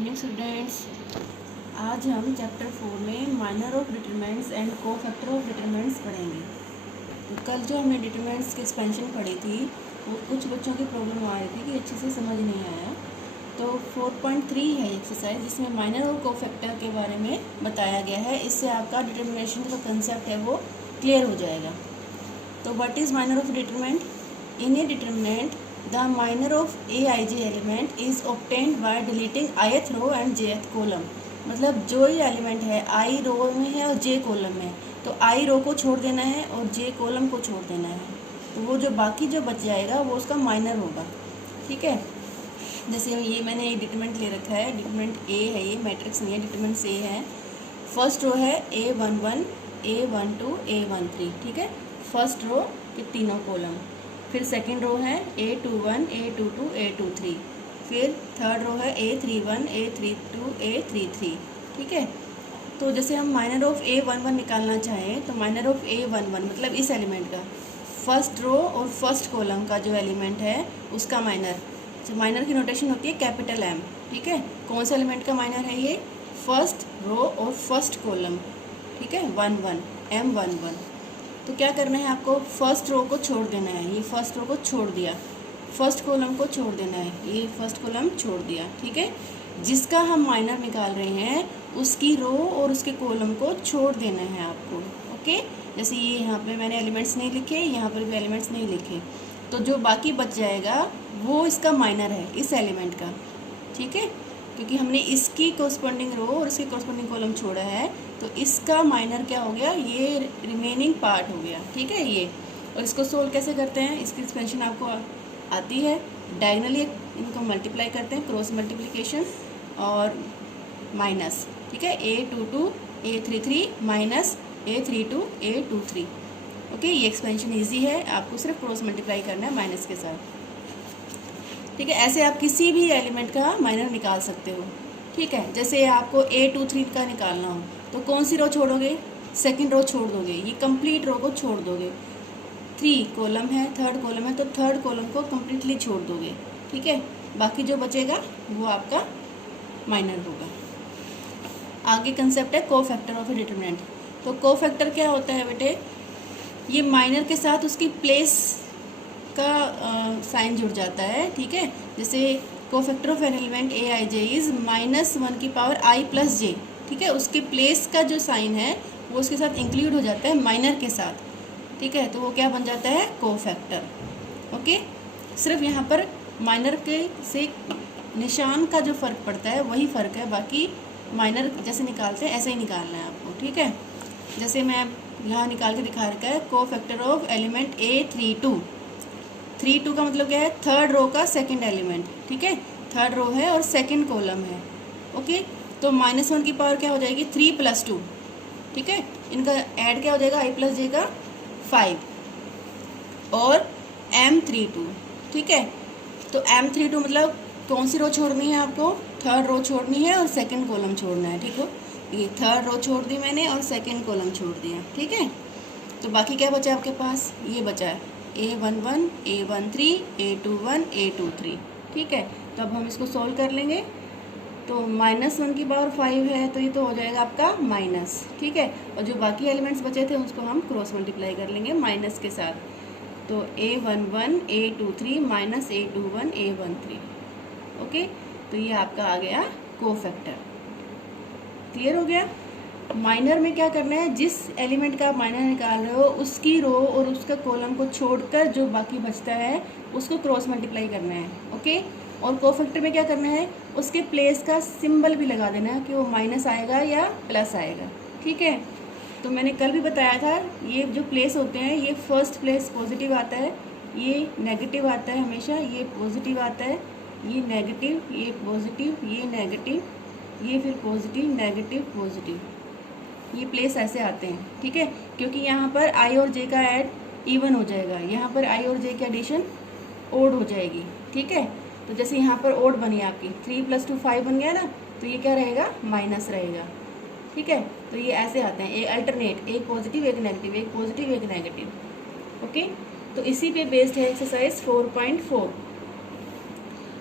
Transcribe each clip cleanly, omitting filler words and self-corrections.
Morning students. आज हम chapter 4 में minor of determinants and cofactor of determinants पढ़ेंगे। तो कल जो हमने डिटरमिनेंट्स की एक्सपेंशन पढ़ी थी वो कुछ बच्चों की प्रॉब्लम आ रही थी कि अच्छे से समझ नहीं आया। तो 4.3 है एक्सरसाइज जिसमें माइनर और कोफैक्टर के बारे में बताया गया है। इससे आपका डिटरमिनेशन का कंसेप्ट है वो क्लियर हो जाएगा। तो what is minor of determinant? In A determinant the minor of aij element is obtained by deleting ith row and jth column। मतलब जो ये एलिमेंट है i रो में है और j कॉलम में, तो i रो को छोड़ देना है और j कॉलम को छोड़ देना है, तो वो जो बाकी जो बच जाएगा वो उसका माइनर होगा। ठीक है, जैसे ये मैंने एक डिटरमिनेंट ले रखा है, डिटरमिनेंट a है, ये मैट्रिक्स नहीं है, डिटरमिनेंट a है। फर्स्ट रो है a11 a12 a13। ठीक है, फर्स्ट रो के तीनों कॉलम। फिर सेकंड रो है a21 a22 a23। फिर थर्ड रो है a31 a32 a33। ठीक है, तो जैसे हम माइनर ऑफ a11 निकालना चाहें तो माइनर ऑफ a11 मतलब इस एलिमेंट का फर्स्ट रो और फर्स्ट कॉलम का जो एलिमेंट है उसका माइनर। तो माइनर की नोटेशन होती है कैपिटल M। ठीक है, कौन से एलिमेंट का माइनर है ये? फर्स्ट रो और फर्स्ट कॉलम। ठीक है, 1 1 M11। तो क्या करना है आपको? फर्स्ट रो को छोड़ देना है, ये फर्स्ट रो को छोड़ दिया, फर्स्ट कॉलम को छोड़ देना है, ये फर्स्ट कॉलम छोड़ दिया। ठीक है, जिसका हम माइनर निकाल रहे हैं उसकी रो और उसके कॉलम को छोड़ देना है आपको। ओके, जैसे ये यहाँ पे मैंने एलिमेंट्स नहीं लिखे, यहाँ पर भी एलिमेंट्स नहीं लिखे, तो जो बाकी बच जाएगा वो इसका माइनर है, इस एलिमेंट का। ठीक है, क्योंकि हमने इसकी कोरस्पॉन्डिंग रो और इसकी कोरस्पॉन्डिंग कॉलम छोड़ा है, तो इसका माइनर क्या हो गया? ये रिमेनिंग पार्ट हो गया। ठीक है, ये। और इसको सोल्व कैसे करते हैं? इसकी एक्सपेंशन आपको आती है, डायगनली इनको मल्टीप्लाई करते हैं, क्रॉस मल्टीप्लिकेशन और माइनस। ठीक है, a22 a33 minus a32 a23। Okay, ये एक्सपेंशन ईजी है, आपको सिर्फ क्रॉस मल्टीप्लाई करना है माइनस के साथ। ठीक है, ऐसे आप किसी भी एलिमेंट का माइनर निकाल सकते हो। ठीक है, जैसे आपको a23 का निकालना हो तो कौन सी रो छोड़ोगे? सेकंड रो छोड़ दोगे, ये कंप्लीट रो को छोड़ दोगे। 3 कॉलम है, थर्ड कॉलम है, तो थर्ड कॉलम को कम्प्लीटली छोड़ दोगे। ठीक है, बाकी जो बचेगा वो आपका माइनर होगा। आगे कंसेप्ट है कोफैक्टर ऑफ ए डिटरमिनेंट। तो कोफैक्टर क्या होता है बेटे? ये माइनर के साथ उसकी प्लेस का साइन जुड़ जाता है। ठीक है, जैसे cofactor of an element aij is -1 की पावर i प्लस j। ठीक है, उसके प्लेस का जो साइन है वो उसके साथ इंक्लूड हो जाता है माइनर के साथ। ठीक है, तो वो क्या बन जाता है? कोफैक्टर। ओके, सिर्फ यहाँ पर माइनर के से निशान का जो फ़र्क पड़ता है वही फ़र्क है, बाकी माइनर जैसे निकालते हैं ऐसे ही निकालना है आपको। ठीक है, जैसे मैं यहाँ निकाल के दिखा रखा है, कोफैक्टर ऑफ एलिमेंट a32। 32 का मतलब क्या है? थर्ड रो का सेकंड एलिमेंट। ठीक है, थर्ड रो है और सेकंड कॉलम है। ओके, तो -1 की पावर क्या हो जाएगी? 3 + 2। ठीक है, इनका ऐड क्या हो जाएगा? i प्लस j का 5 और M32। ठीक है, तो M32 मतलब कौन सी रो छोड़नी है आपको? थर्ड रो छोड़नी है और सेकंड कॉलम छोड़ना है। ठीक हो, ये थर्ड रो छोड़ दी मैंने और सेकंड कॉलम छोड़ दिया। ठीक है, तो बाकी क्या बचा आपके पास? ये बचा है a11 a13 a21 a23। ठीक है, तो अब हम इसको सॉल्व कर लेंगे। तो -1 की पावर 5 है, तो ये तो हो जाएगा आपका माइनस। ठीक है, और जो बाकी एलिमेंट्स बचे थे उसको हम क्रॉस मल्टीप्लाई कर लेंगे माइनस के साथ। तो a11 a23 minus a21 a13। Okay, तो ये आपका आ गया कोफैक्टर। क्लियर हो गया? माइनर में क्या करना है? जिस एलिमेंट का आप माइनर निकाल रहे हो उसकी रो और उसका कॉलम को छोड़कर जो बाकी बचता है उसको क्रॉस मल्टीप्लाई करना है। ओके, और कोफैक्टर में क्या करना है? उसके प्लेस का सिंबल भी लगा देना है कि वो माइनस आएगा या प्लस आएगा। ठीक है, तो मैंने कल भी बताया था, ये जो प्लेस होते हैं ये फर्स्ट प्लेस पॉजिटिव आता है, ये नेगेटिव आता है हमेशा, ये पॉजिटिव आता है, ये नेगेटिव, ये पॉजिटिव, ये नेगेटिव, ये फिर पॉजिटिव नेगेटिव पॉजिटिव, ये प्लेस ऐसे आते हैं। ठीक है, क्योंकि यहाँ पर i और j का ऐड इवन हो जाएगा, यहाँ पर i और j की एडिशन ओड हो जाएगी। ठीक है, तो जैसे यहाँ पर ओड बनी आपकी 3 + 2 5 बन गया ना, तो ये क्या रहेगा? माइनस रहेगा। ठीक है, तो ये ऐसे आते हैं, एक अल्टरनेट, एक पॉजिटिव एक नेगेटिव, एक पॉजिटिव एक नेगेटिव। ओके, तो इसी पे बेस्ड है एक्सरसाइज 4.4।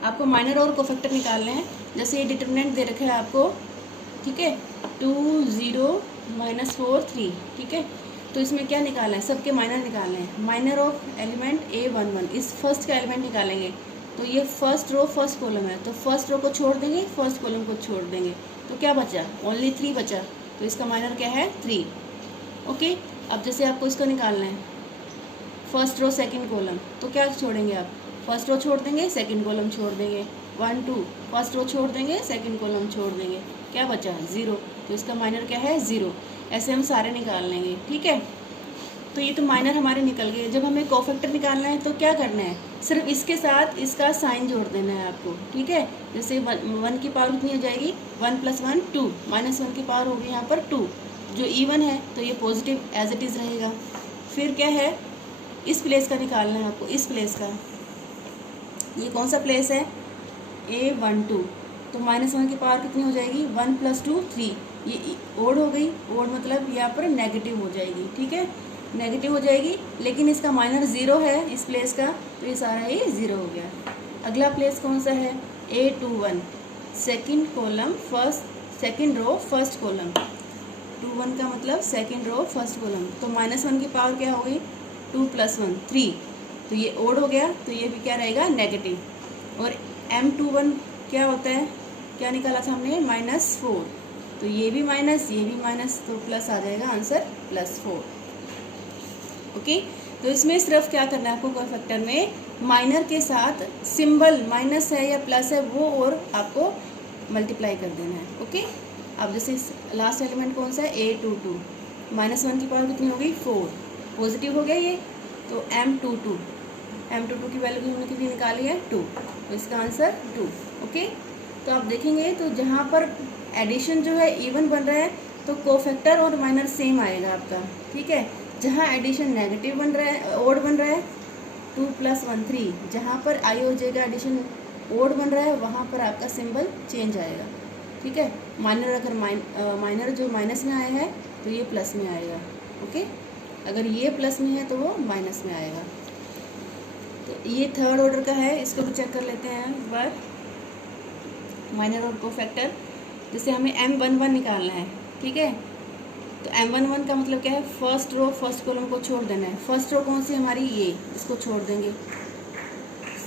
आपको माइनर और कोफैक्टर निकालने हैं। जैसे ये डिटरमिनेंट दे रखा है आपको, ठीक है, 2 0 -4 3, ठीक है। तो इसमें क्या निकालना है, सबके माइनर निकालने हैं। माइनर ऑफ एलिमेंट A11, इस फर्स्ट का एलिमेंट निकालेंगे। तो ये फर्स्ट रो फर्स्ट कॉलम है, तो फर्स्ट रो को छोड़ देंगे, फर्स्ट कॉलम को छोड़ देंगे, तो क्या बचा, ओनली 3 बचा। तो इसका माइनर क्या है, 3। ओके, अब जैसे आपको इसका निकालना है, फर्स्ट रो सेकंड कॉलम, तो क्या छोड़ेंगे आप, फर्स्ट रो छोड़ देंगे, सेकंड कॉलम छोड़ देंगे। 1 2, फर्स्ट रो छोड़ देंगे, सेकंड कॉलम छोड़ देंगे, क्या बचा, 0। तो इसका माइनर क्या है, 0। ऐसे हम सारे निकाल लेंगे, ठीक है। तो ये तो माइनर हमारे निकल गए। जब हमें कोफैक्टर निकालना है तो क्या करना है, सिर्फ इसके साथ इसका साइन जोड़ देना है आपको, ठीक है। जैसे 1 की पावर कितनी हो जाएगी, 1 + 1 2, -1 की पावर होगी यहाँ पर 2। जो इवन है तो ये पॉजिटिव एज इट इज़ रहेगा। फिर क्या है, इस प्लेस का निकालना है आपको, इस प्लेस का। ये कौन सा प्लेस है, A12। तो -1 की पावर कितनी हो जाएगी, 1 + 2 3। ये ओड हो गई, ओड मतलब यहाँ पर नेगेटिव हो जाएगी, ठीक है, नेगेटिव हो जाएगी। लेकिन इसका माइनर 0 है इस प्लेस का, तो ये सारा ये 0 हो गया। अगला प्लेस कौन सा है, A21, second column first, second row first column. 21 का मतलब सेकंड रो फर्स्ट कॉलम। तो -1 की पावर क्या हो गई, 2 + 1 3। तो ये ओड हो गया, तो ये भी क्या रहेगा, नेगेटिव। और M21 क्या होता है, क्या निकाला था हमने, -4। तो ये भी माइनस, ये भी माइनस, तो प्लस आ जाएगा आंसर +4। ओके, तो इसमें सिर्फ क्या करना है आपको, कोफैक्टर में माइनर के साथ सिंबल माइनस है या प्लस है वो और आपको मल्टीप्लाई कर देना है। ओके, अब जैसे लास्ट एलिमेंट कौन सा है, A22, -1 की पावर कितनी हो गई, 4, पॉजिटिव हो गया ये। तो M22 की वैल्यू हमने कितनी निकाली है, 2। तो इसका आंसर 2। ओके, तो आप देखेंगे तो जहाँ पर एडिशन जो है इवन बन रहा है तो कोफैक्टर और माइनर सेम आएगा आपका, ठीक है। जहाँ एडिशन नेगेटिव बन रहा है, ओड बन रहा है, 2 + 1 3। जहाँ पर आई और जे का एडिशन ओड बन रहा है वहाँ पर आपका सिंबल चेंज आएगा, ठीक है। माइनर अगर माइनर जो माइनस में आया है तो ये प्लस में आएगा। ओके, अगर ये प्लस में है तो वो माइनस में आएगा। तो ये थर्ड ऑर्डर का है, इसको भी चेक कर लेते हैं एक बार, माइनर और कोफैक्टर। जैसे हमें M11 निकालना है, ठीक है। तो M11 का मतलब क्या है, फर्स्ट रो फर्स्ट कॉलम को छोड़ देना है। फर्स्ट रो कौन सी हमारी, ये, इसको छोड़ देंगे।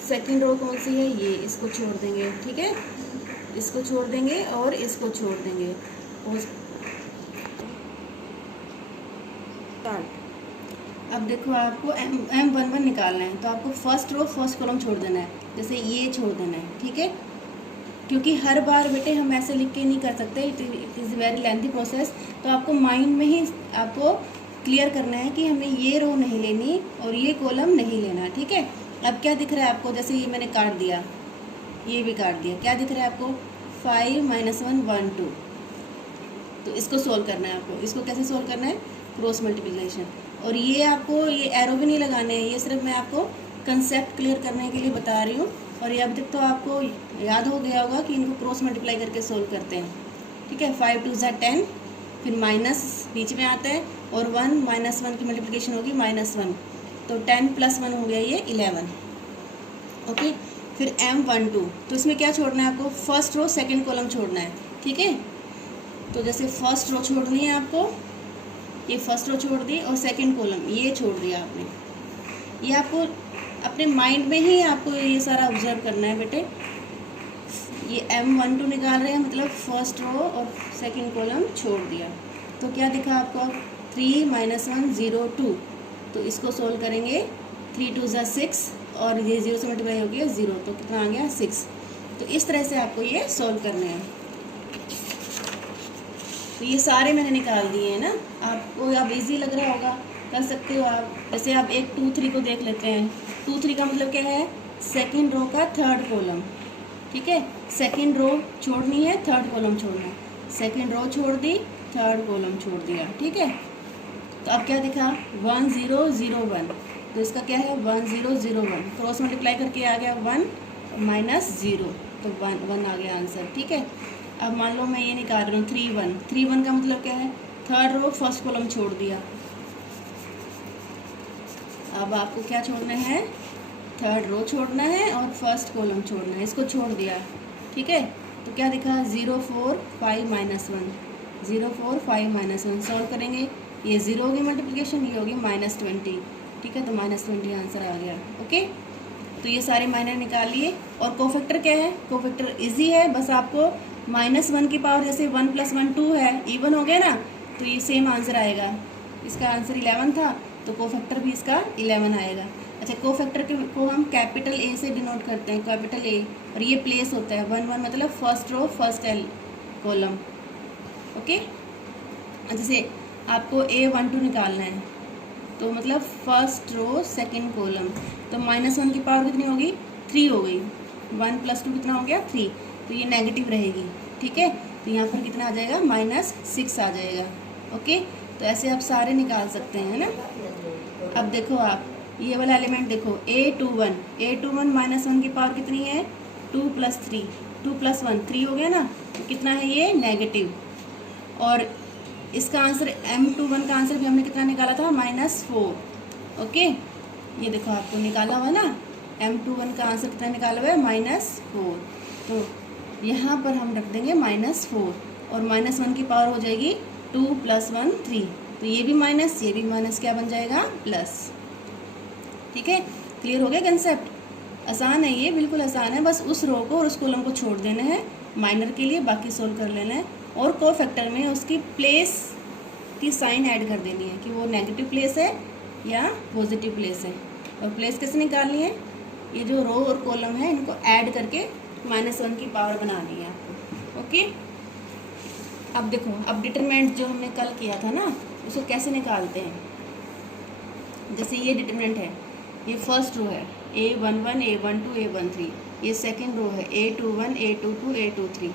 सेकंड रो कौन सी है, ये, इसको छोड़ देंगे, ठीक है, इसको छोड़ देंगे और इसको छोड़ देंगे। अब देखो आपको M11 निकालना है तो आपको फर्स्ट रो फर्स्ट कॉलम छोड़ देना है, जैसे ये छोड़ देना है, ठीक है। क्योंकि हर बार बेटे हम ऐसे लिख के नहीं कर सकते, it is very lengthy process. तो आपको माइंड में ही आपको क्लियर करना है कि हमें ये रो नहीं लेनी और ये कॉलम नहीं लेना, ठीक है। अब क्या दिख रहा है आपको, जैसे ये मैंने काट दिया, ये भी काट दिया, क्या दिख रहा है आपको, 5 - 1 1 2। तो इसको सोल्व करना है आपको। इसको कैसे सोल्व करना है, क्रॉस मल्टीप्लिकेशन। और ये आपको ये एरो भी नहीं लगाने हैं, ये सिर्फ मैं आपको कंसेप्ट क्लियर करने के लिए बता रही हूँ। और ये अब तक तो आपको याद हो गया होगा कि इनको क्रॉस मल्टीप्लाई करके सोल्व करते हैं, ठीक है। 5 2 = 10, फिर माइनस बीच में आता है और 1 -1 की मल्टीप्लिकेशन होगी -1। तो 10 + 1 हो गया ये 11। ओके, फिर M12, तो इसमें क्या छोड़ना है आपको, फर्स्ट रो सेकंड कॉलम छोड़ना है, ठीक है। तो जैसे फर्स्ट रो छोड़नी है आपको, ये फर्स्ट रो छोड़ दी और सेकंड कॉलम ये छोड़ दिया आपने। ये आपको अपने माइंड में ही आपको ये सारा ऑब्जर्व करना है बेटे। ये M12 निकाल रहे हैं मतलब फर्स्ट रो और सेकंड कॉलम छोड़ दिया। तो क्या दिखा आपको, 3 - 1 0 2। तो इसको सोल्व करेंगे, 3 2 = 6 और ये 0 से मल्टीप्लाई हो गया 0, तो कितना आ गया 6। तो इस तरह से आपको ये सोल्व करने हैं। तो ये सारे मैंने निकाल दिए हैं ना, आपको अब इजी लग रहा होगा, कर सकते हो आप। जैसे आप 1 2 3 को देख लेते हैं। 2 3 का मतलब क्या है, सेकंड रो का थर्ड कॉलम, ठीक है। सेकंड रो छोड़नी है, थर्ड कॉलम छोड़ना है। सेकंड रो छोड़ दी, थर्ड कॉलम छोड़ दिया, ठीक है। तो अब क्या दिखा, 1 0 0 1। तो इसका क्या है, 1 0 0 1, क्रॉस मल्टीप्लाई करके आ गया 1 -0, तो 1 आ गया आंसर, ठीक है। अब मान लो मैं ये निकाल रही हूँ 3 1। 3 1 का मतलब क्या है, थर्ड रो फर्स्ट कॉलम छोड़ दिया। अब आपको क्या छोड़ना है, थर्ड रो छोड़ना है और फर्स्ट कॉलम छोड़ना है, इसको छोड़ दिया, ठीक है। तो क्या दिखा 0 4 5 -1, 0 4 5 -1 सॉल्व करेंगे, ये 0 होगी मल्टीप्लिकेशन, ये होगी -20, ठीक है, तो -20 आंसर आ गया। ओके, तो ये सारे माइनर निकाल लिए। और कोफैक्टर क्या है, कोफैक्टर इजी है, बस आपको -1 की पावर, जैसे 1 + 1 2 है, इवन हो गया ना, तो ये सेम आंसर आएगा। इसका आंसर 11 था, तो कोफैक्टर भी इसका 11 आएगा। अच्छा, कोफैक्टर को हम कैपिटल ए से डिनोट करते हैं, कैपिटल ए, और ये प्लेस होता है 1 1 मतलब first row first L column. Okay, जैसे आपको A12 निकालना है, तो मतलब फर्स्ट रो सेकंड कॉलम, तो -1 की पावर कितनी होगी 3 हो गई, 1 + 2 कितना हो गया 3, तो ये नेगेटिव रहेगी, ठीक है, तो यहाँ पर कितना आ जाएगा -6 आ जाएगा। ओके, तो ऐसे आप सारे निकाल सकते हैं, है ना। अब देखो आप ये वाला एलिमेंट देखो, A21 -1 की पावर कितनी है 2 + 3, 2 + 1 3 हो गया ना, तो कितना है ये नेगेटिव। और इसका आंसर M21 का आंसर भी हमने कितना निकाला था -4। ओके, ये देखो आपको निकाला हुआ ना, M21 का आंसर कितना निकाला हुआ है -4, तो यहाँ पर हम रख देंगे -4, और -1 की पावर हो जाएगी 2 + 1 3, तो ये भी माइनस, ये भी माइनस, क्या बन जाएगा प्लस। ठीक है, क्लियर हो गया कंसेप्ट। आसान है ये, बिल्कुल आसान है, बस उस रो को और उस कॉलम को छोड़ देना है माइनर के लिए, बाकी सोल्व कर लेना है। और कोफैक्टर में उसकी प्लेस की साइन ऐड कर देनी है कि वो नेगेटिव प्लेस है या पॉजिटिव प्लेस है। और प्लेस कैसे निकालनी है, ये जो रो और कॉलम है इनको ऐड करके -1 की पावर बनानी है आपको। ओके, अब देखो, अब डिटरमिनेंट जो हमने कल किया था ना, उसको कैसे निकालते हैं। जैसे ये डिटरमिनेंट है, ये फर्स्ट रो है A11 A12 A13, ये सेकंड रो है A21 A22 A23,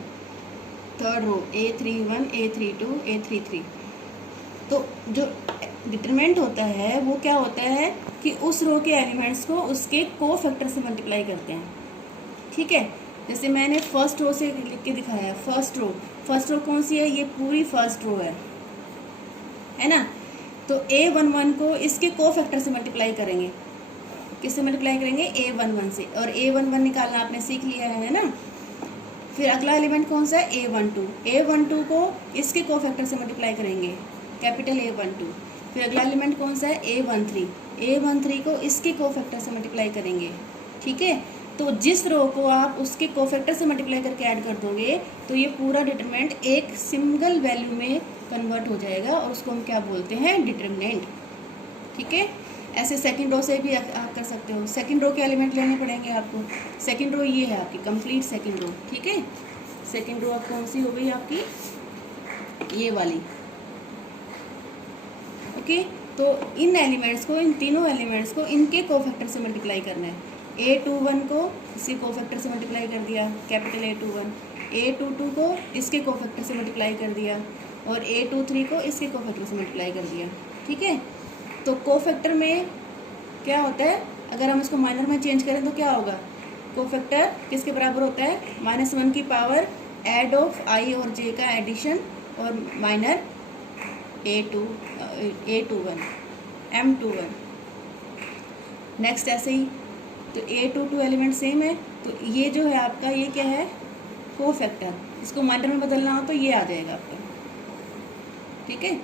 third row A31 A32 A33। तो जो डिटरमिनेंट होता है वो क्या होता है कि उस रो के एलिमेंट्स को उसके कोफैक्टर से मल्टीप्लाई करते हैं। ठीक है, जैसे मैंने फर्स्ट रो से लिख के दिखाया, फर्स्ट रो कौन सी है, ये पूरी फर्स्ट रो है ना। तो A11 को इसके कोफैक्टर से मल्टीप्लाई करेंगे, किससे मल्टीप्लाई करेंगे A11 से, और A11 निकालना आपने सीख लिया है ना। फिर अगला एलिमेंट कौन सा है A12 को इसके कोफैक्टर से मल्टीप्लाई करेंगे, कैपिटल A12। फिर अगला एलिमेंट कौन सा है A13 को इसके कोफैक्टर से मल्टीप्लाई करेंगे। ठीक है, तो जिस रो को आप उसके कोफैक्टर से मल्टीप्लाई करके ऐड कर दोगे तो ये पूरा डिटरमिनेंट एक सिंगल वैल्यू में कन्वर्ट हो जाएगा, और उसको हम क्या बोलते हैं, डिटरमिनेंट। ठीक है, ऐसे सेकंड रो से भी आप कर सकते हो। सेकंड रो के एलिमेंट लेने पड़ेंगे आपको। सेकंड रो ये है आपकी कंप्लीट सेकंड रो। ठीक है, सेकंड रो अब कौन सी हो गई आपकी, ये वाली। ओके, तो इन एलिमेंट्स को, इन तीनों एलिमेंट्स को इनके कोफैक्टर से मल्टीप्लाई करना है। A21 को इसके कोफैक्टर से मल्टीप्लाई कर दिया, कैपिटल A21। A22 को इसके कोफैक्टर से मल्टीप्लाई कर दिया, और A23 को इसके कोफैक्टर से मल्टीप्लाई कर दिया। ठीक है, तो कोफैक्टर में क्या होता है, अगर हम इसको माइनर में चेंज करें तो क्या होगा, कोफैक्टर किसके बराबर होता है, -1 की पावर ऐड ऑफ I और J का एडिशन, और माइनर A21 M21। नेक्स्ट ऐसे ही, तो A22 एलिमेंट सेम है, तो ये जो है आपका, ये क्या है, कोफैक्टर। इसको माइनर में बदलना हो तो ये आ जाएगा आपका। ठीक है,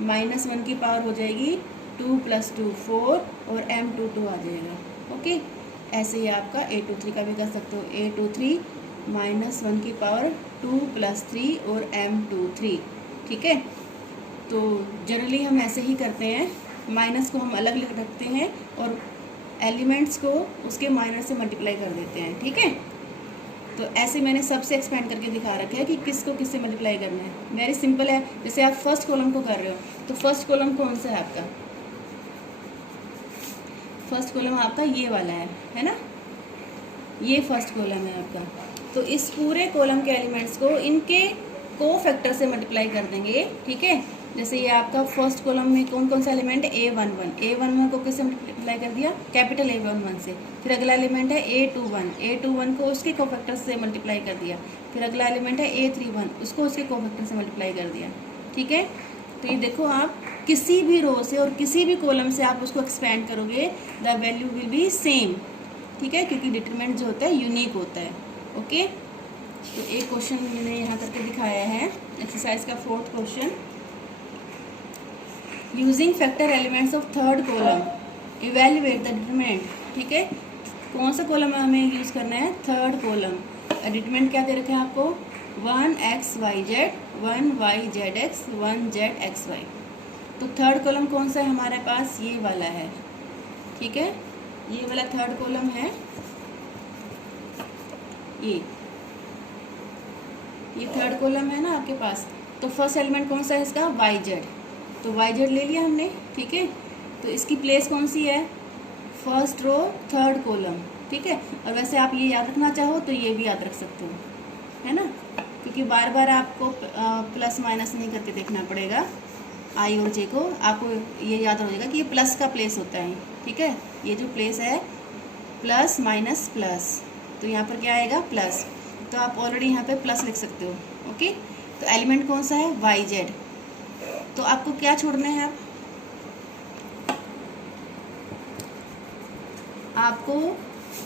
-1 की पावर हो जाएगी 2 + 2 4, और M22 आ जाएगा। ओके, ऐसे ही आपका A23 का भी कर सकते हो, A23 -1 की पावर 2 + 3 और M23। ठीक है, तो जनरली हम ऐसे ही करते हैं, माइनस को हम अलग रखते हैं और एलिमेंट्स को उसके माइनर से मल्टीप्लाई कर देते हैं। ठीक है, तो ऐसे मैंने सबसे एक्सपेंड करके दिखा रखा है कि किसको किससे मल्टीप्लाई करना है। वेरी सिंपल है, जैसे आप फर्स्ट कॉलम को कर रहे हो, तो फर्स्ट कॉलम कौन सा है आपका, फर्स्ट कॉलम आपका ये वाला है ना, ये फर्स्ट कॉलम है आपका। तो इस पूरे कॉलम के एलिमेंट्स को इनके कोफैक्टर से मल्टीप्लाई कर देंगे। ठीक है, जैसे ये आपका फर्स्ट कॉलम में कौन कौन सा एलिमेंट है, A11 को किससे मल्टीप्लाई कर दिया, कैपिटल A11 से। फिर अगला एलिमेंट है A21 को उसके कोफैक्टर से मल्टीप्लाई कर दिया। फिर अगला एलिमेंट है A31, उसको उसके कोफैक्टर से मल्टीप्लाई कर दिया। ठीक है, तो ये देखो, आप किसी भी रो से और किसी भी कॉलम से आप उसको एक्सपेंड करोगे, the value will be same. ठीक है, क्योंकि डिटरमिनेंट जो होता है यूनिक होता है। ओके, तो एक क्वेश्चन मैंने यहाँ करके दिखाया है, एक्सरसाइज का 4th question. Using factor elements of third column evaluate the determinant. ठीक है, कौन सा कॉलम हमें यूज़ करना है? Third column. डिटरमिनेंट क्या दे रखे हैं आपको? 1xyz, 1yzx, 1zxy। तो थर्ड कॉलम कौन सा है हमारे पास? ये वाला है। ठीक है, ये वाला थर्ड कॉलम है। ये थर्ड कॉलम है ना आपके पास। तो फर्स्ट एलिमेंट कौन सा है इसका? yz। तो yz ले लिया हमने। ठीक है, तो इसकी प्लेस कौन सी है? First row third column. ठीक है, और वैसे आप ये याद रखना चाहो तो ये भी याद रख सकते हो, है ना, क्योंकि बार बार आपको प्लस माइनस नहीं करके देखना पड़ेगा। आई और जे को आपको ये याद हो जाएगा कि ये प्लस का प्लेस होता है। ठीक है, ये जो प्लेस है प्लस माइनस प्लस, तो यहाँ पर क्या आएगा? प्लस। तो आप ऑलरेडी यहाँ पे प्लस लिख सकते हो। ओके, तो एलिमेंट कौन सा है? yz। तो आपको क्या छोड़ना है? आपको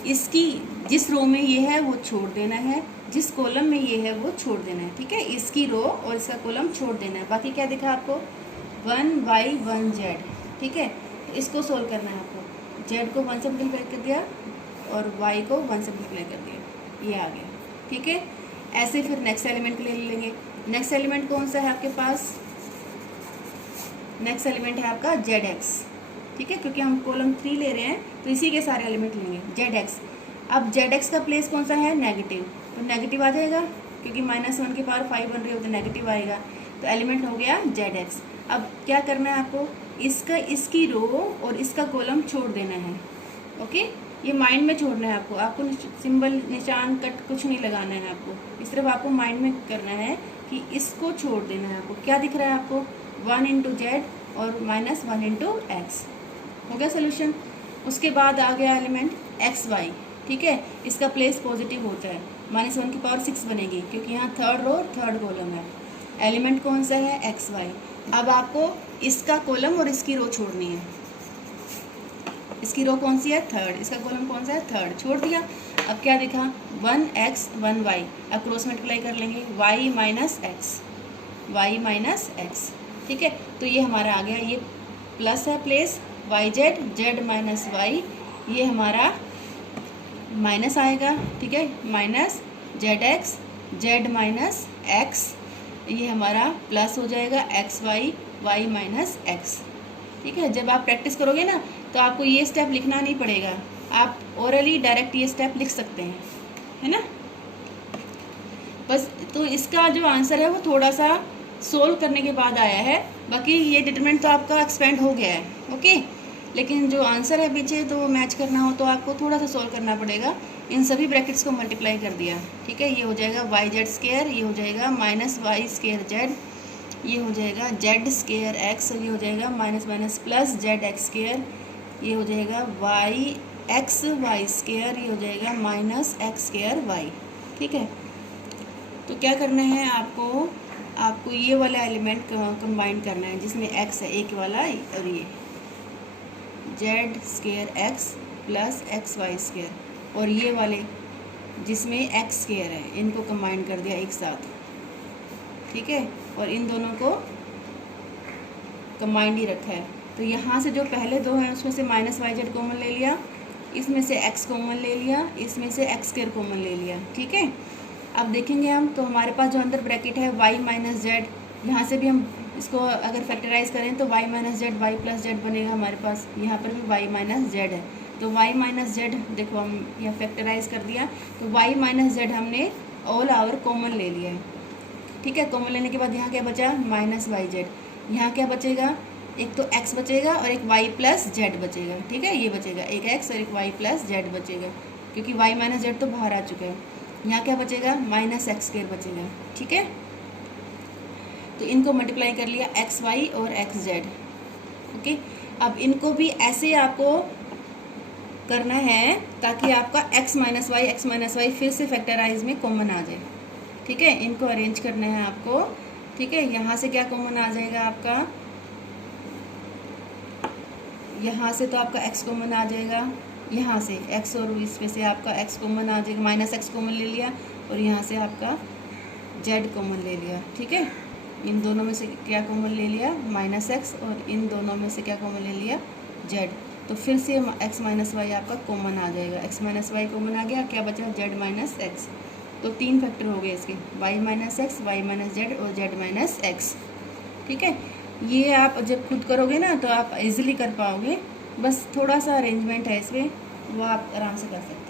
इसकी जिस रो में ये है वो छोड़ देना है, जिस कॉलम में ये है वो छोड़ देना है। ठीक है, इसकी रो और इसका कॉलम छोड़ देना है। बाकी क्या दिखा आपको? 1y 1z। ठीक है, तो इसको सोल्व करना है आपको। z को 1 से मल्टीप्लाई कर दिया और y को 1 से मल्टीप्लाई कर दिया, ये आ गया। ठीक है, ऐसे फिर नेक्स्ट एलिमेंट ले लेंगे। नेक्स्ट एलिमेंट कौन सा है आपके पास? नेक्स्ट एलिमेंट है आपका zx। ठीक है, क्योंकि हम कॉलम 3 ले रहे हैं तो इसी के सारे एलिमेंट लेंगे। zx। अब zx का प्लेस कौन सा है? नेगेटिव, तो नेगेटिव आ जाएगा, क्योंकि -1 की पावर 5 बन रही हो तो नेगेटिव आएगा। तो एलिमेंट हो गया zx। अब क्या करना है आपको? इसकी रो और इसका कॉलम छोड़ देना है। ओके, ये माइंड में छोड़ना है आपको। आपको सिंबल, निशान, कट कुछ नहीं लगाना है आपको। इस तरफ आपको माइंड में करना है कि इसको छोड़ देना है आपको। क्या दिख रहा है आपको? 1 × z और -1 × x। हो गया सोल्यूशन। उसके बाद आ गया एलिमेंट xy। ठीक है, इसका प्लेस पॉजिटिव होता है, -1 की पावर 6 बनेगी, क्योंकि यहाँ थर्ड रो थर्ड कॉलम है। एलिमेंट कौन सा है? xy। अब आपको इसका कॉलम और इसकी रो छोड़नी है। इसकी रो कौन सी है? थर्ड। इसका कॉलम कौन सा है? थर्ड। छोड़ दिया। अब क्या दिखा? 1x 1y। अब क्रॉस मल्टीप्लाई कर लेंगे, y माइनस x। ठीक है, तो ये हमारा आ गया, ये प्लस है place, yz, z minus y, ये हमारा माइनस आएगा। ठीक है, minus zx, z minus x, ये हमारा प्लस हो जाएगा xy, y माइनस x। ठीक है, जब आप प्रैक्टिस करोगे ना तो आपको ये स्टेप लिखना नहीं पड़ेगा, आप ओरली डायरेक्ट ये स्टेप लिख सकते हैं, है ना। बस, तो इसका जो आंसर है वो थोड़ा सा सोल्व करने के बाद आया है। बाकी ये डिटरमिनेंट तो आपका एक्सपेंड हो गया है। ओके, लेकिन जो आंसर है पीछे तो मैच करना हो तो आपको थोड़ा सा सोल्व करना पड़ेगा। इन सभी ब्रैकेट्स को मल्टीप्लाई कर दिया। ठीक है, ये हो जाएगा yz², ये हो जाएगा -y²z, ये हो जाएगा z²x, ये हो जाएगा ++ zx², ये हो जाएगा yxy², ये हो जाएगा -x²y। ठीक है, तो क्या करना है आपको ये वाला एलिमेंट कंबाइन करना है जिसमें x है, एक वाला, और ये z² प्लस xy², और ये वाले जिसमें x² है, इनको कंबाइन कर दिया एक साथ। ठीक है, और इन दोनों को कंबाइंड ही रखा है। तो यहाँ से जो पहले दो हैं उसमें से -yz कॉमन ले लिया, इसमें से x कॉमन ले लिया, इसमें से x² कॉमन ले लिया। ठीक है, अब देखेंगे हम तो हमारे पास जो अंदर ब्रैकेट है y माइनस जेड, यहाँ से भी हम इसको अगर फैक्टराइज करें तो y minus Z y plus Z बनेगा हमारे पास। यहाँ पर भी y माइनस जेड है, तो y माइनस जेड देखो हम यहाँ फैक्टराइज कर दिया, तो y माइनस जेड हमने ऑल आवर कॉमन ले लिया है। ठीक है, कॉमन लेने के बाद यहाँ क्या बचा? -yz। यहाँ क्या बचेगा? एक तो x बचेगा और एक y प्लस जेड बचेगा। ठीक है, ये बचेगा, एक x और एक y प्लस जेड बचेगा, क्योंकि y माइनस जेड तो बाहर आ चुका है। यहाँ क्या बचेगा? -x² बचेगा। ठीक है, तो इनको मल्टीप्लाई कर लिया xy और xz। ओके, अब इनको भी ऐसे आपको करना है ताकि आपका x माइनस y फिर से फैक्टराइज में कॉमन आ जाए। ठीक है, इनको अरेंज करना है आपको। ठीक है, यहाँ से क्या कॉमन आ जाएगा आपका? यहाँ से तो आपका x कॉमन आ जाएगा, यहाँ से x और इसमें से आपका x कॉमन आ जाएगा, -x कॉमन ले लिया, और यहाँ से आपका जेड कॉमन ले लिया, ठीक है। इन दोनों में से क्या कॉमन ले लिया, -x, और इन दोनों में से क्या कॉमन ले लिया, जेड। तो फिर से x माइनस वाई आपका कॉमन आ जाएगा, x माइनस वाई कॉमन आ गया, क्या बचा, जेड माइनस एक्स। तो 3 फैक्टर हो गए इसके, y minus X, Y minus Z और जेड माइनस एक्स, ठीक है। ये आप जब खुद करोगे ना तो आप इजीली कर पाओगे, बस थोड़ा सा अरेंजमेंट है इसमें, वो आप आराम से कर सकते हैं।